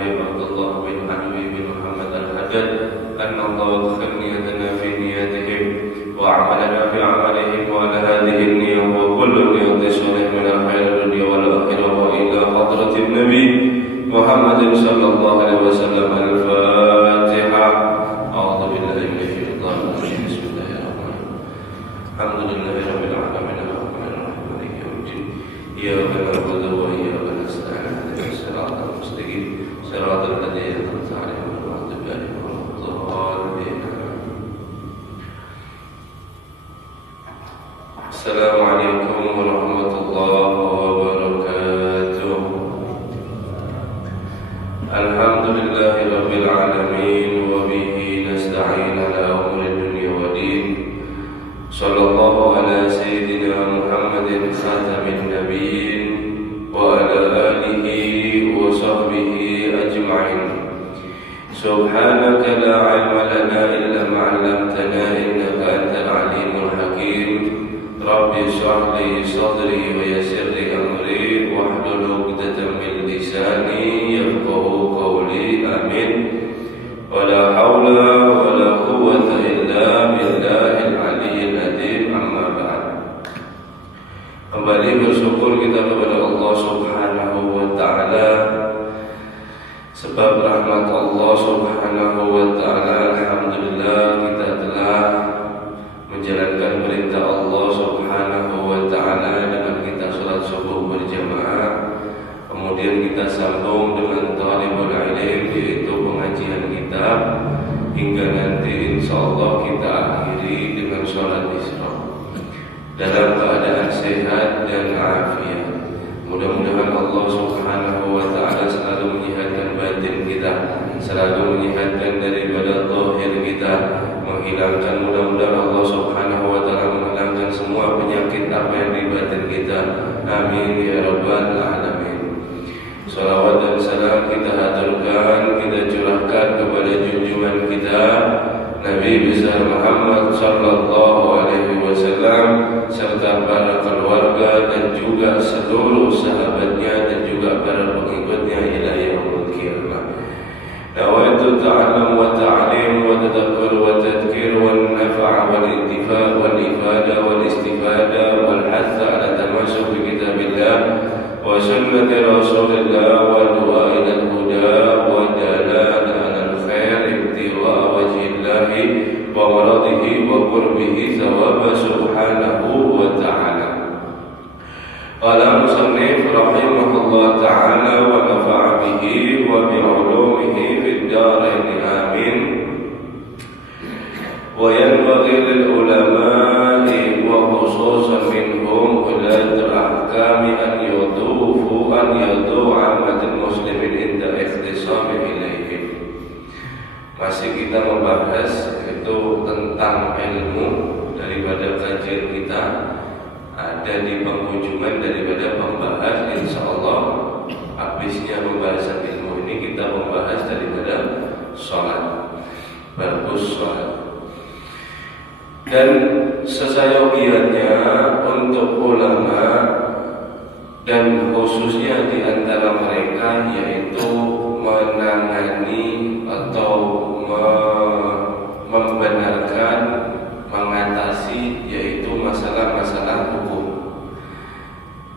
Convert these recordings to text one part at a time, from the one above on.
حبيب عبد الله بن حبيب بن محمد الحدد أن الله ادخل نيتنا في نياتهم وعملنا في عملهم وعلى هذه النية وكل نية صالح من الخير الدنيا والآخرة وإلى حضرة النبي محمد صلى الله عليه وسلم. الفاتحة. أعوذ بالله من الشيطان الرجيم. بسم الله الرحمن الرحيم. الحمد لله رب العالمين الرحمن الرحيم مالك يوم الدين إياك نعبد وإياك نستعين اهدنا الصراط المستقيم صراط الذين أنعمت عليهم غير المغضوب عليهم ولا الضالين. السلام عليكم ورحمة الله وبركاته. الحمد لله رب العالمين وبه نستعين على أمور الدنيا والدين. صلى الله على سيدنا محمد خاتم النبيين وعلى آله وصحبه أجمعين. سبحانك لا علم لنا إلا ما علمتنا إنك أنت العليم الحكيم. رب اشرح لي صدري ويسر لي أمري واحلل عقدة من لساني يفقهوا قولي. آمين. ولا حول ولا قوة إلا بالله العلي العظيم. أما بعد. Kembali bersyukur kita kepada Allah Subhanahu wa taala, sebab rahmat Allah Subhanahu wa taala, alhamdulillah kita telah menjalankan perintah Allah Subhanahu wa taala dengan kita salat subuh berjamaah. Kemudian kita sambung dengan talibul ilm, yaitu pengajian kitab, hingga nanti insyaallah kita akhiri dengan salat isra dalam keadaan sehat dan afiat. Mudah-mudahan Allah Subhanahu wa taala selalu menyehatkan batin kita, selalu menyehatkan daripada zahir kita, menghilangkan, mudah-mudahan Allah Subhanahu wa taala menghilangkan semua penyakit apa yang di batin kita. Amin ya rabbal alamin. Salawat dan salam kita haturkan, kita curahkan kepada junjungan kita Nabi besar Muhammad sallallahu alaihi wasallam, serta para keluarga dan juga seluruh sahabatnya dan juga para pengikutnya ila yaumil qiyamah. Nawaitu ta'allum wa ta'lim wa tadabkur wa tadhkir wa nafa' wal intifa' wal ifada wal istifada wal hath ala tamasuk bi kitabillah wa sunnati rasulillah wa du'a ila al-huda wa dalal ala al-khair ibtiwa wajhillahi wa maradihi wa qurbihi thawaba subhanahu wa ta'ala. Qala musannif rahimahullah ta'ala wa nafa'a bihi wa bi'ulumihi fid darain. Amin. Wa yanbaghi lil ulama'i wa khususan minhum ulatul ahkami an yadu'a amatil muslimin inda ikhtisami ilaihim. Masih kita membahas itu tentang ilmu daripada kajian kita, ada di penghujungan daripada pembahas. Insyaallah habisnya pembahasan ilmu ini kita membahas daripada sholat, bagus sholat. Dan sesayogiannya untuk ulama dan khususnya di antara mereka, yaitu menangani atau membenarkan, mengatasi, yaitu masalah-masalah hukum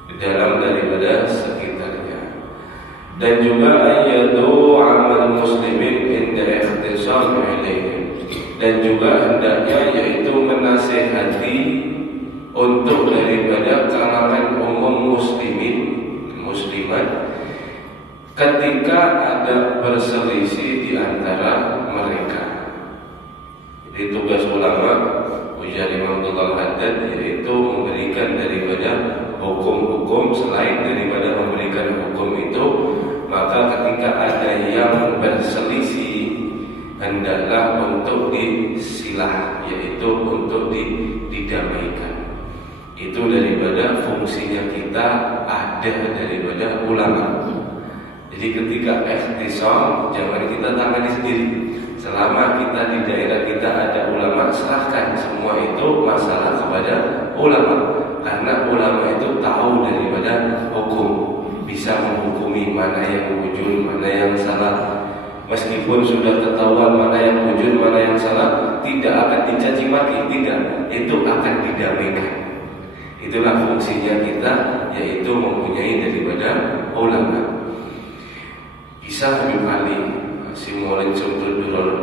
di dalam daripada sekitarnya. Dan juga ayyadu amal muslimin inda ikhtisam ilaihim, dan juga hendaknya yaitu menasihati untuk daripada kalangan umum muslimin muslimat ketika ada berselisih di antara mereka. Jadi tugas ulama, ujar Imam Abdullah Haddad, yaitu memberikan daripada hukum-hukum. Selain daripada memberikan hukum itu, maka ketika ada yang berselisih, hendaklah untuk disilah, yaitu untuk didamaikan. Itu daripada fungsinya kita, ada daripada ulama. Jadi ketika ikhtisam, jangan kita tangani sendiri. Selama kita di daerah kita ada ulama, serahkan semua itu masalah kepada ulama. Karena ulama itu tahu daripada hukum, bisa menghukumi mana yang wujud, mana yang salah, Meskipun sudah ketahuan mana yang jujur, mana yang salah, tidak akan dicaci maki, tidak, itu akan didamaikan. Itulah fungsinya kita, yaitu mempunyai daripada ulama. Kisah Habib Ali Simolin Sumtudurul,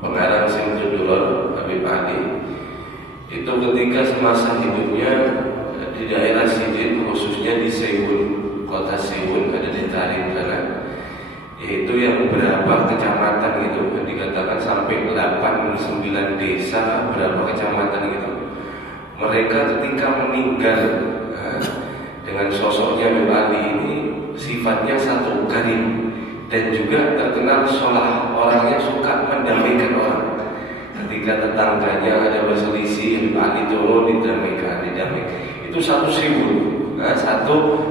pengarang Sumtudurul Habib Ali, itu ketika semasa hidupnya di daerah Sidin, khususnya di Sewun, kota Sewun ada di Tarim sana, yaitu yang berapa kecamatan itu dikatakan sampai 8-9 desa, berapa kecamatan itu. Mereka ketika meninggal, dengan sosoknya Habib Ali ini sifatnya satu karim dan juga terkenal sholah, orangnya suka mendamaikan orang. Ketika tetangganya ada berselisih, Habib Ali turun didamaikan. Itu satu Sewun,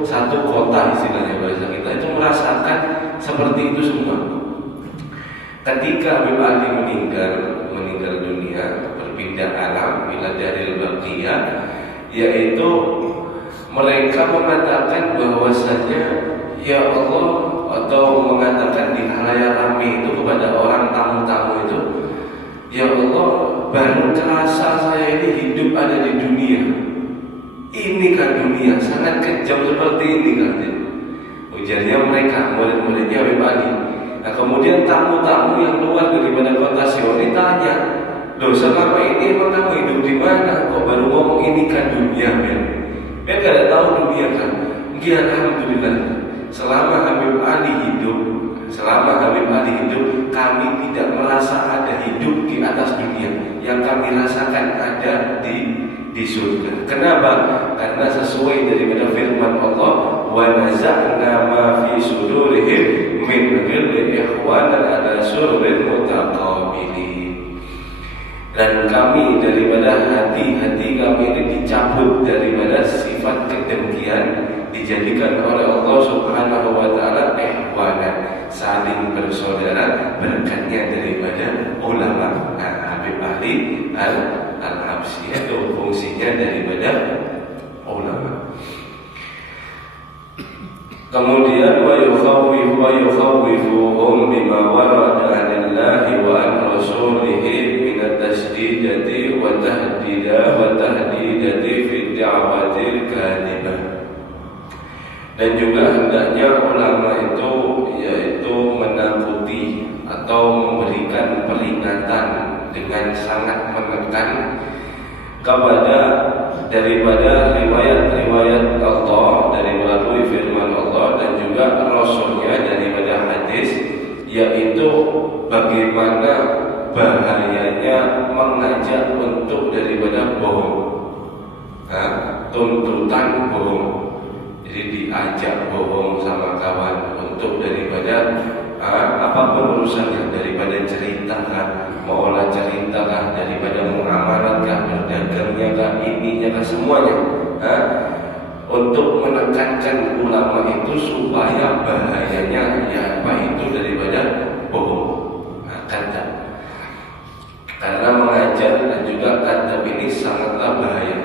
satu kota istilahnya bahasa kita itu merasakan seperti itu semua. Ketika Habib Ali meninggal dunia, berpindah alam ila daril baqiyah, yaitu mereka mengatakan bahwasanya ya Allah, atau mengatakan di halayak ramai itu kepada orang tamu-tamu itu, ya Allah, baru terasa saya ini hidup ada di dunia. Ini kan dunia sangat kejam seperti ini kan. Ujarnya mereka, murid-muridnya Habib Ali. Nah kemudian tamu-tamu yang keluar daripada kota Sewun tanya, loh selama ini emang kamu hidup di mana? Kok baru ngomong ini kan dunia men? Dia gak tahu dunia kan? Mungkin alhamdulillah selama Habib Ali hidup, kami tidak merasa ada hidup di atas dunia. Yang kami rasakan ada di surga. Kenapa? Karena sesuai daripada firman Allah, wa naza'na ma fi sudurihim min ghillin ikhwanan ala surrin mutaqabilin. Dan kami daripada hati-hati kami ini dicabut daripada sifat kedengkian, dijadikan oleh Allah Subhanahu wa taala ikhwanan, saling bersaudara, berkatnya daripada ulama. Habib Ali Al-Habsyi itu fungsinya daripada ulama. Kemudian wa yukhawwifuhum bima warada 'anillahi wa an rasulihi min at-tasdidati wa tahdidati fi da'watil kadhibah. Dan juga hendaknya ulama itu yaitu menakuti atau memberikan peringatan dengan sangat menekan kepada daripada riwayat-riwayat Allah, dari melalui firman Allah dan juga Rasulnya daripada hadis, yaitu bagaimana bahayanya mengajak untuk daripada bohong, tuntutan bohong. Jadi diajak bohong sama kawan untuk daripada apapun urusannya, daripada cerita kan, maulah cerita kan, daripada muamalah kan, berdagangnya kan, ininya kan, semuanya untuk menekankan ulama itu supaya bahayanya ya apa itu daripada bohong, kadzab. Karena mengajar dan juga kadzab ini sangatlah bahaya.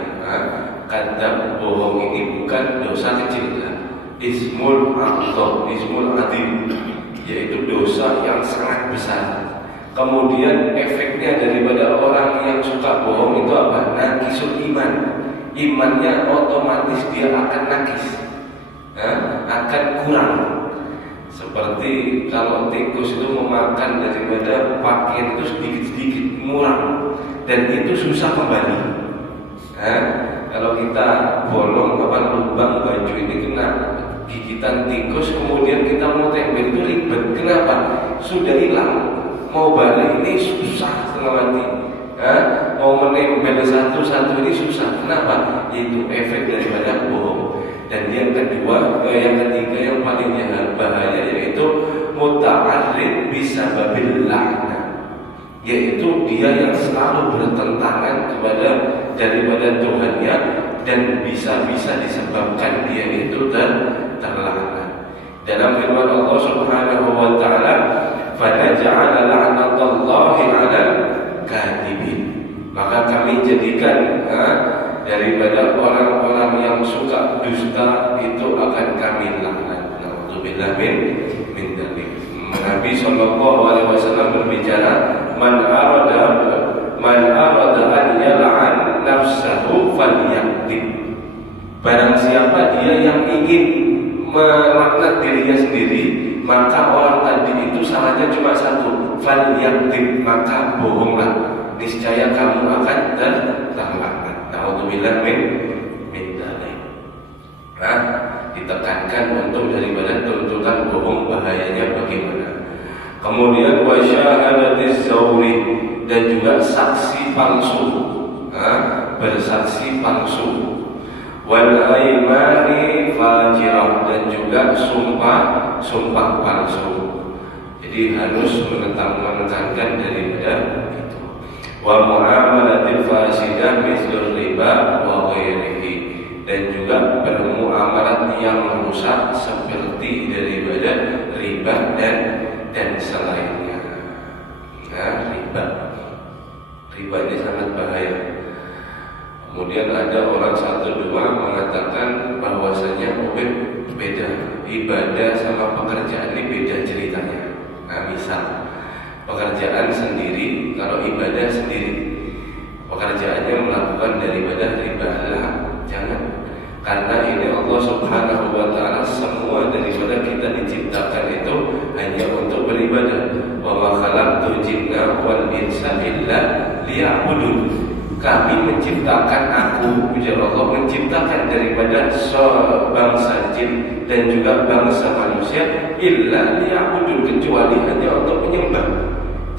Kadzab, bohong ini bukan dosa kecil, ismul adzim, yaitu dosa yang sangat besar. Kemudian efeknya daripada orang yang suka bohong itu apa? Naqisul iman. Imannya otomatis dia akan nakis, akan kurang. Seperti kalau tikus itu memakan daripada pakaian itu sedikit-sedikit murah, dan itu susah kembali. Kalau kita bolong lubang baju ini kena gigitan tikus, kemudian kita mau tempel itu ribet. Kenapa? Sudah hilang, mau balik ini susah setengah mati. Mau menempel satu-satu ini susah. Kenapa? Itu efek daripada bohong. Dan yang kedua, yang ketiga yang paling bahaya yaitu muta'arrid bisababil la'nah, yaitu dia yang selalu bertentangan kepada daripada Tuhannya dan bisa-bisa disebabkan dia itu terlaknat. Dalam firman Allah Subhanahu wa taala, "Fanaj'ala la'natallahi 'alal kadhibin." Maka kami jadikan daripada orang-orang yang suka dusta itu akan kami laknat. Nauzubillah min dzalik. Nabi SAW berbicara, man arada an yal'an nafsahu falyaktim. Barang siapa dia yang ingin melaknat dirinya sendiri, maka orang tadi itu salahnya cuma satu, falyaktim, maka bohonglah, niscaya kamu akan terlaknat. Na'udzubillah min dzalik. Nah, ditekankan untuk daripada tuntutan bohong bahayanya bagaimana. Kemudian wa syahadatiz zauri, dan juga saksi palsu, bersaksi palsu. Wal aimani fajirah, dan juga sumpah palsu. Jadi harus menekankan daripada itu. Wa muamalatil fasidah mislul riba wa ghairihi, dan juga bermuamalat yang merusak seperti daripada riba dan selainnya. Nah, riba ini sangat bahaya. Kemudian ada orang satu dua mengatakan bahwasanya beda ibadah sama pekerjaan ini beda ceritanya. Nah, misal pekerjaan sendiri, kalau ibadah sendiri, pekerjaannya melakukan daripada riba, jangan. Karena ini Allah Subhanahu wa ta'ala, semua daripada kita diciptakan itu hanya untuk beribadah. Wa ma khalaqtul jinna wal insa illa liya'budun. Kami menciptakan, aku, ujar Allah, menciptakan daripada bangsa jin dan juga bangsa manusia illa liya'budun, kecuali hanya untuk menyembah.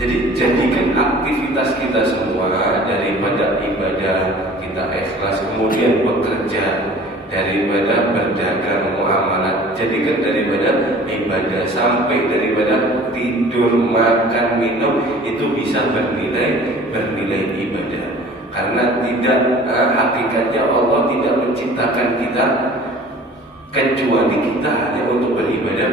Jadi jadikan aktivitas kita semua daripada ibadah kita ikhlas, kemudian bekerja, daripada berdagang muamalat, jadikan daripada ibadah, sampai daripada tidur, makan, minum itu bisa bernilai ibadah. Karena tidak, hakikatnya Allah tidak menciptakan kita kecuali kita hanya untuk beribadah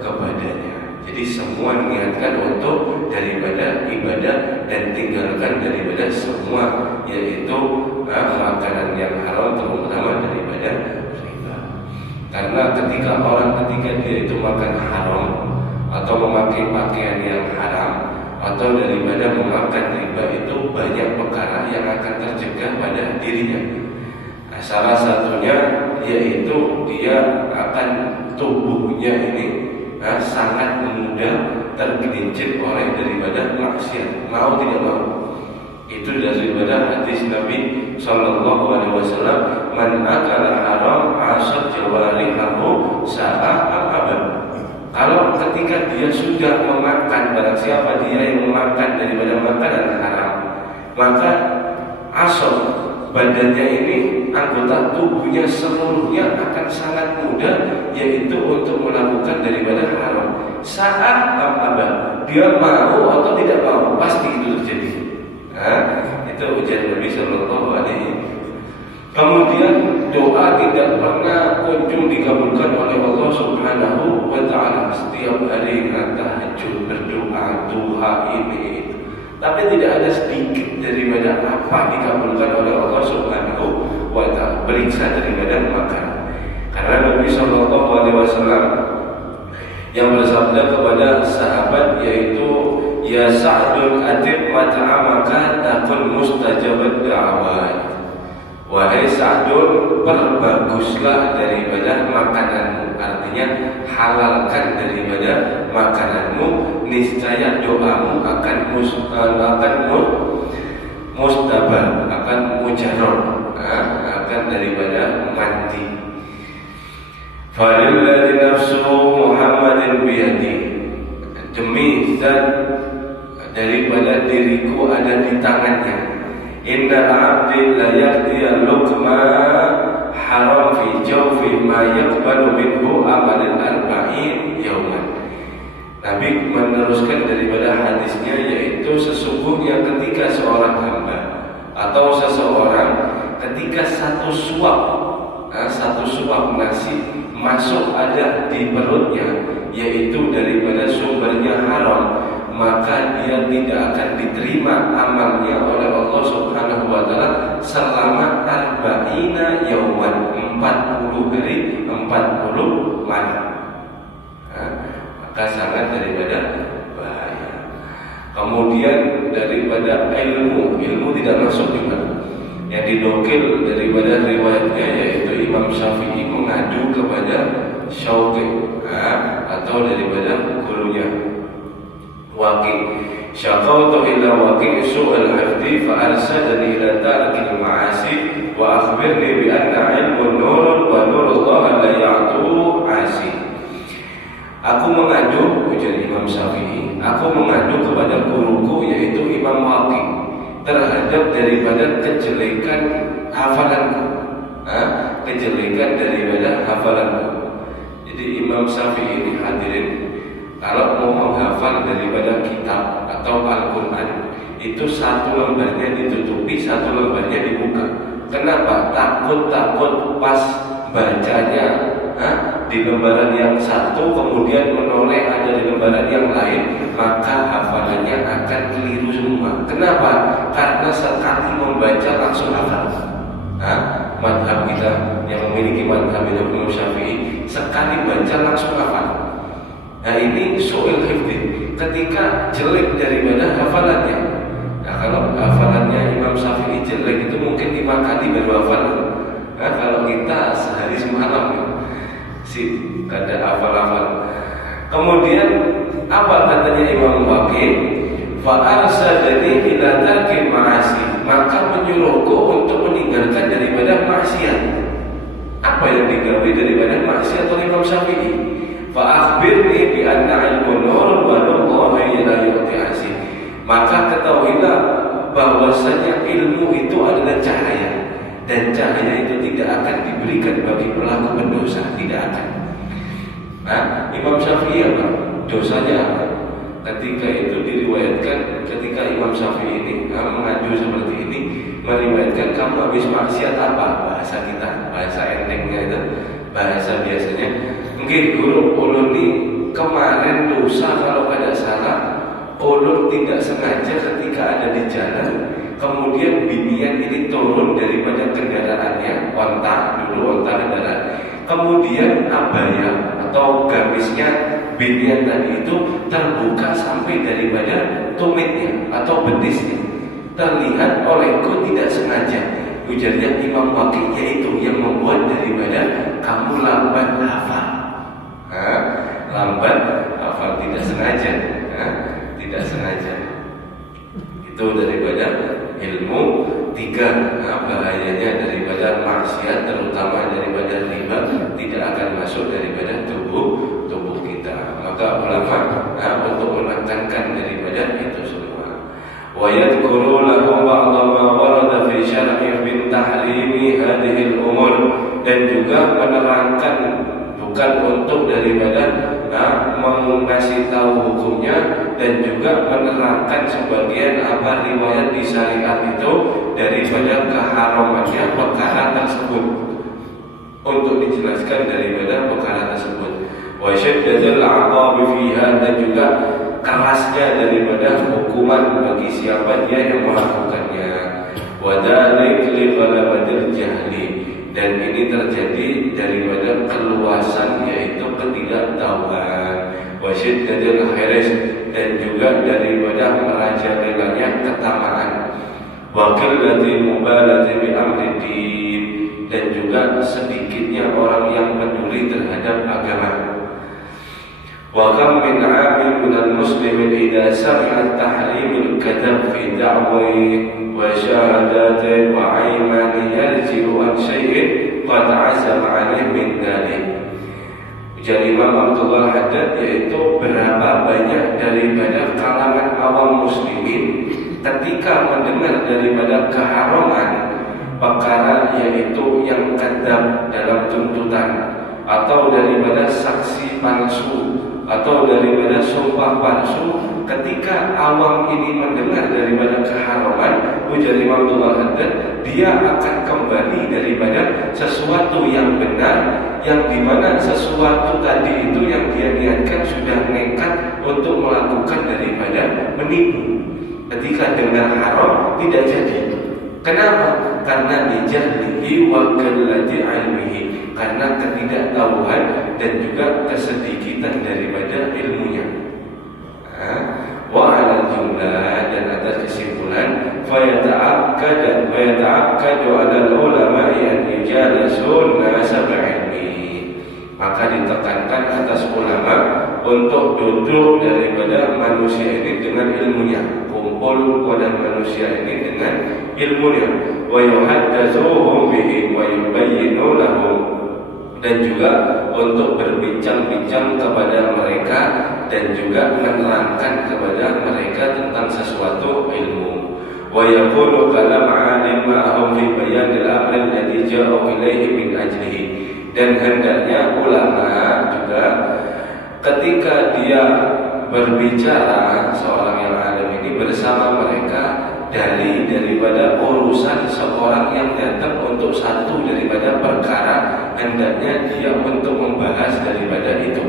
kepadanya. Jadi semua niatkan untuk daripada ibadah dan tinggalkan daripada semua, yaitu makanan yang haram, terutama daripada riba. Karena ketika dia itu makan haram atau memakai pakaian yang haram atau daripada memakan riba, itu banyak perkara yang akan tercegah pada dirinya. Nah, salah satunya yaitu dia akan tubuhnya ini sangat mudah tergelincir oleh daripada maksiat, mau tidak mau. Itu daripada hadis Nabi Sallallahu Alaihi Wasallam, man akala haram asad jawarihahu sa'a al-abad. Kalau ketika dia sudah memakan, barang siapa dia yang memakan daripada makanan haram, maka asal badannya ini, anggota tubuhnya seluruhnya akan sangat mudah, yaitu untuk melakukan daripada haram. Saat apa? Dia mau atau tidak mau, pasti itu terjadi. Itu ujian Nabi Sallallahu Alaihi Wasallam. Kemudian doa tidak pernah kunjung dikabulkan oleh Allah Subhanahu wa ta'ala. Setiap hari tahajud, berdoa, duha ini, tapi tidak ada sedikit daripada apa dikabulkan oleh Allah Subhanahu wa ta'ala. Periksa daripada makan. Karena Nabi Sallallahu Alaihi Wasallam yang bersabda kepada sahabat, yaitu ya Sa'dul atib mat'amaka takun mustajabat da'awat. Wahai Sa'dun, perbaguslah daripada makananmu. Artinya halalkan daripada makananmu, niscaya doamu akan mustabah, akan mujarab, akan daripada mati. Falilladzi nafsu Muhammadin biyadi, demi zat daripada diriku ada di tangannya. Innal 'abdi la yaqdiya luqma haram fi jawfi ma yaqbalu minhu amalul arba'in yawman. Nabi meneruskan daripada hadisnya, yaitu sesungguhnya ketika seorang hamba atau seseorang ketika satu suap nasi masuk ada di perutnya, yaitu daripada sumbernya haram, maka dia tidak akan diterima amalnya oleh Allah Subhanahu wa ta'ala selama 40 yauman, 40 hari, 40 malam. maka sangat daripada bahaya. Kemudian daripada ilmu tidak masuk juga. Yang dinukil daripada riwayatnya yaitu Imam Syafi'i mengadu kepada Syauqi atau daripada gurunya Waqi. Syaqautu ila Waqi su'al hifdi fa arsadani ila tarkil ma'asi wa akhbirni bi anna ilmun nurun wa nurullah la ya'tu 'asi. Aku mengadu, ujar Imam Syafi'i, aku mengadu kepada guruku yaitu Imam Waqi terhadap daripada kejelekan hafalanku, kejelekan daripada hafalanku. Jadi Imam Syafi'i ini hadirin, kalau mau menghafal daripada kitab atau Al-Quran itu satu lembarnya ditutupi, satu lembarnya dibuka. Kenapa? Takut pas bacanya di lembaran yang satu kemudian menoleh ada di lembaran yang lain, maka hafalannya akan keliru semua. Kenapa? Karena sekali membaca langsung hafal. Madhab kita yang memiliki madhab Imam Syafi'i, sekali baca langsung hafal. Nah ini soal hifdzi, ketika jelek daripada hafalannya. Nah kalau hafalannya Imam Syafi'i jelek itu mungkin 5 kali baru hafal. Nah kalau kita sehari semalam kada hafal-hafal. Kemudian apa katanya Imam Waqi? Fa arsadani ila tarkil ma'asi, maka menyuruhku untuk meninggalkan daripada maksiat. Apa yang digawe daripada maksiat oleh Imam Syafi'i? Fa akhbirni bi anna ilmun nurun wa nurullahi la yu'ti. Maka ketahuilah bahwasanya ilmu itu adalah cahaya, dan cahaya itu tidak akan diberikan bagi pelaku pendosa, tidak akan. Imam Syafi'i apa? Dosanya apa? Ketika itu diriwayatkan, ketika Imam Syafi'i ini mengadu seperti ini, meriwayatkan kamu habis maksiat apa? Bahasa kita, bahasa entengnya itu, bahasa biasanya. Mungkin guru ulun ini kemarin dosa kalau tidak salah, ulun tidak sengaja ketika ada di jalan, kemudian binian ini turun daripada kendaraannya, onta kendaraan. Kemudian abaya atau gamisnya binian tadi itu terbuka sampai daripada tumitnya atau betisnya. Terlihat olehku tidak sengaja. Ujarnya Imam Waqi, yaitu yang membuat daripada kamu lambat hafal. Lambat hafal tidak sengaja, tidak sengaja. Itu daripada ilmu. 3, bahayanya daripada maksiat, terutama daripada riba, tidak akan masuk daripada tubuh kita. Maka ulama untuk menekankan daripada itu semua. Wa yadhkuru lahum ba'd ma warada fi syar'i bin tahrimi hadhihi al-umur, dan juga menerangkan bukan untuk daripada mengasih tahu hukumnya, dan juga menerangkan sebagian apa riwayat di syariat itu daripada keharamannya perkara tersebut, untuk dijelaskan daripada perkara tersebut. Wa syaddatul 'aqab fiha, dan juga kerasnya daripada hukuman bagi siapa dia yang melakukannya. Wa dzalik li ghalabatil jahli, dan ini terjadi daripada keluasan yaitu ketidaktahuan. Wa syaddatul hirs, dan juga daripada merajalelanya ketamaan. Wa qillatil mubalati bi amri din, dan juga sedikitnya orang yang peduli terhadap agama. Wa kam min 'abid minal muslimin idza sami'a tahrimil kadhab fi da'wi wa syahadatin wa aymani yarji'u an syai'in qad 'azama 'alaihi min dhalik. Jadi Imam Abdullah Haddad, yaitu berapa banyak daripada kalangan awam muslimin ketika mendengar daripada keharaman perkara yaitu yang kadzab dalam tuntutan, atau daripada saksi palsu, atau daripada sumpah palsu, ketika awam ini mendengar daripada keharaman, ujar Imam Abdullah Haddad, dia akan kembali daripada sesuatu yang benar, yang dimana sesuatu tadi itu yang dia niatkan sudah nekat untuk melakukan daripada menipu. Ketika dengar haram tidak jadi. Kenapa? Karena dijahlihi wa qillati ilmihi, karena ketidaktahuan dan juga kesedikitan daripada ilmunya. Wa 'ala jumlah, dan atas kesimpulan fayata'akkadu 'ala ulama'i an yujalisun nasa bi'ilmi, maka ditekankan atas ulama untuk duduk daripada manusia ini dengan ilmunya, kumpul pada manusia ini dengan ilmunya, wa yuhaddatsuhum bihi wa yubayyinu lahum, dan juga untuk berbincang-bincang kepada mereka dan juga menerangkan kepada mereka tentang sesuatu ilmu. Wa yakunu kalam 'alim ma'hum fi bayanil amri alladhi ja'u ilaihi min ajlihi, dan hendaknya ulama juga ketika dia berbicara, seorang yang alim ini bersama mereka daripada urusan seorang yang datang untuk satu daripada perkara, hendaknya dia untuk membahas daripada itu.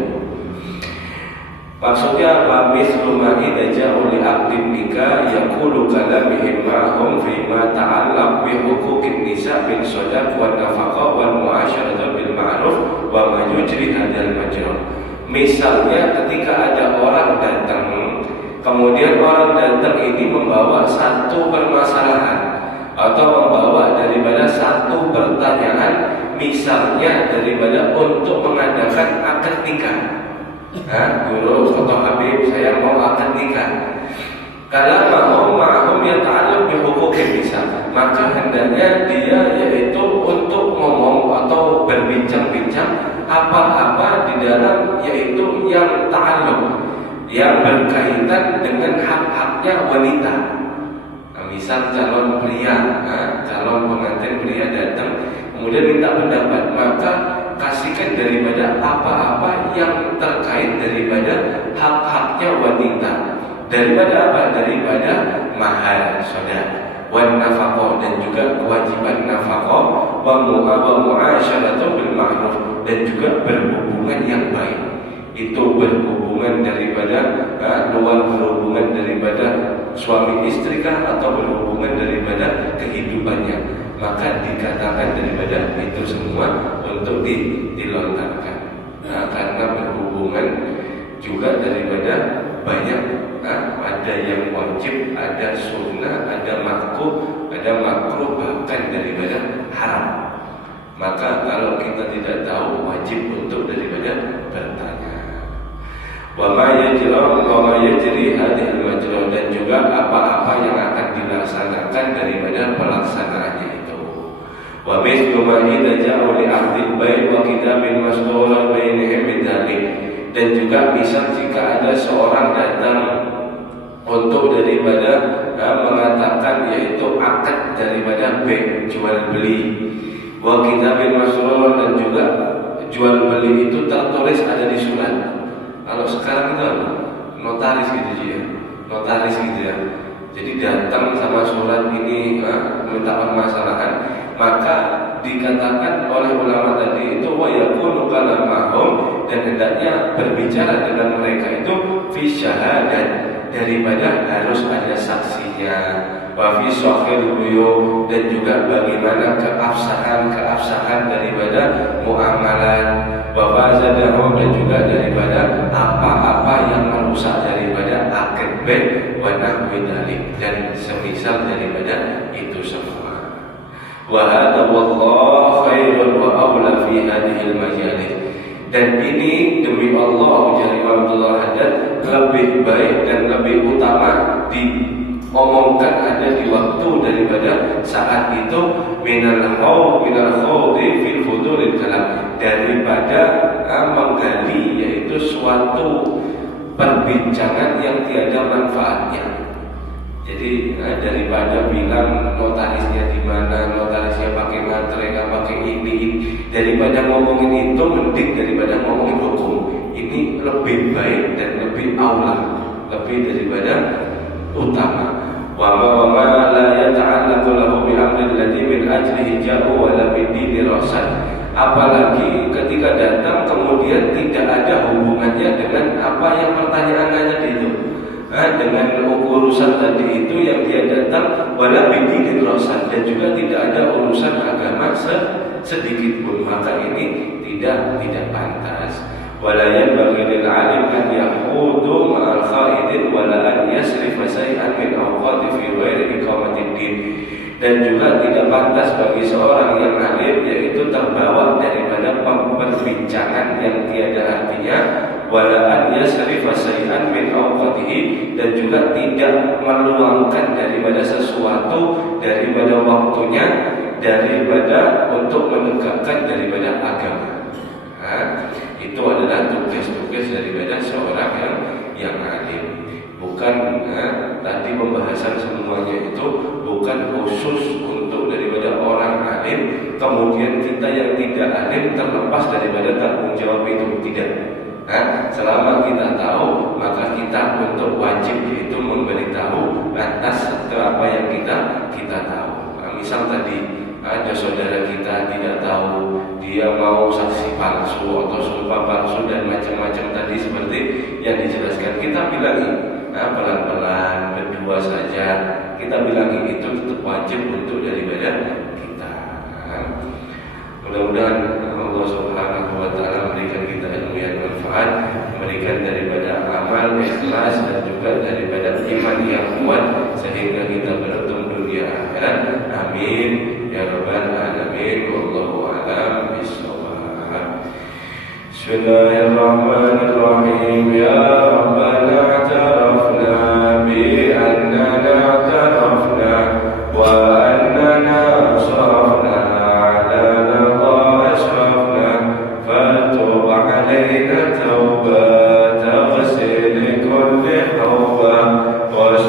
Maksudnya mislu ma idza ja'u li 'abdin nikah yaqulu kalamihim ma'hum fi ma ta'allaq bi huquqin nisa' bil sadaq wan nafaqah wal mu'asyarah bil ma'ruf wa ma yujri hadzal majra. Misalnya ketika ada orang datang, kemudian orang datang ini membawa satu permasalahan atau membawa daripada satu pertanyaan, misalnya daripada untuk mengadakan akad nikah. Guru atau Habib, saya mau akad nikah. Kalau ma'hum yata'allaq bi huquqin nisa, maka hendaknya dia yaitu untuk ngomong atau berbincang-bincang apa-apa di dalam yaitu yang ta'alluq, yang berkaitan dengan hak-haknya wanita. Misal calon pria, calon pengantin pria datang kemudian minta pendapat, maka kasihkan daripada apa-apa yang terkait daripada hak-haknya wanita. Daripada apa? Daripada mahar, sedekah, wan nafaqah, dan juga kewajiban nafaqah, wa mu'asyaratu bil ma'ruf, dan juga berhubungan yang baik. Itu berhubungan daripada luar berhubungan daripada suami istri kah, atau berhubungan daripada kehidupannya, maka dikatakan daripada itu semua untuk dilontarkan. Karena berhubungan juga daripada banyak, ada yang wajib, ada sunnah, ada makruh, bahkan daripada haram. Maka kalau kita tidak tahu, wajib untuk daripada bertanya. Wa ma yajri hadhil majra, dan juga apa-apa yang akan dilaksanakan daripada pelaksanaannya itu. Wa mislu ma idza ja'u li 'abdil bait wa kitabin masdura bainihim bidzalik, dan juga misal jika ada seorang datang untuk daripada mengatakan yaitu akad daripada bait, jual beli, wa kitabin masdura, dan juga jual beli itu tertulis ada di surat. Kalau sekarang itu notaris gitu ya, notaris gitu ya. Jadi datang sama surat ini minta permasalahan, maka dikatakan oleh ulama tadi itu wa yakunu kalamahum, dan hendaknya berbicara dengan mereka itu fi syahadat, daripada harus ada saksinya, wa fi sahil buyu, dan juga bagaimana keabsahan daripada muamalah, wa fazadahu, dan juga daripada apa-apa yang merusak daripada akad bait wa nahwi dzalik, dan semisal daripada itu semua. Wa hadza wallahu khairun wa aula fi hadhil majalis, dan ini demi Allah ujar Imam Abdullah Haddad lebih baik dan lebih utama diomongkan ada di waktu daripada saat itu minal khawdi fil fudulil kalam, daripada menggali yaitu suatu perbincangan yang tiada manfaatnya. Jadi daripada bilang notarisnya di mana, notarisnya pakai materai, pakai ini, daripada ngomongin itu mending daripada ngomongin hukum. Ini lebih baik dan lebih aula, lebih daripada utama. Wa ma la yata'allaqu lahu bi amri alladhi min ajlihi ja'u wa la bi dini rasad. Apalagi ketika datang kemudian tidak ada hubungannya dengan apa yang pertanyaannya tadi itu, dengan urusan tadi itu yang dia datang wala bi dini rasad, dan juga tidak ada urusan agama sedikit pun, maka ini tidak pantas. Wala yanbaghi lil alim an yahudu ma'al khaidin wala an yasrifa shay'an min awqati fi ghairi iqamatid din. Dan juga tidak pantas bagi seorang yang alim yaitu terbawa daripada perbincangan yang tiada artinya, wala an yasrifa shay'an min awqatihi, dan juga tidak meluangkan daripada sesuatu daripada waktunya daripada untuk menegakkan daripada agama. Itu adalah tugas-tugas daripada seorang yang alim. Bukan tadi pembahasan semuanya itu bukan khusus untuk daripada orang alim, kemudian kita yang tidak alim terlepas daripada tanggung jawab itu, tidak. Selama kita tahu, maka kita untuk wajib itu memberitahu atas apa yang kita tahu. Misal tadi ada saudara kita tidak tahu, dia mau saksi palsu atau sumpah palsu dan macam-macam tadi seperti yang dijelaskan, kita bilangi pelan-pelan, berdua saja, kita bilangi, itu tetap wajib untuk daripada kita. Mudah-mudahan Allah Subhanahu wa Ta'ala memberikan kita ilmu yang bermanfaat, memberikan daripada amal ikhlas dan juga daripada iman yang kuat sehingga kita beruntung dunia akhirat. Amin ya rabbal alamin. Wallahu a'lam bishawab. Bismillahirrahmanirrahim.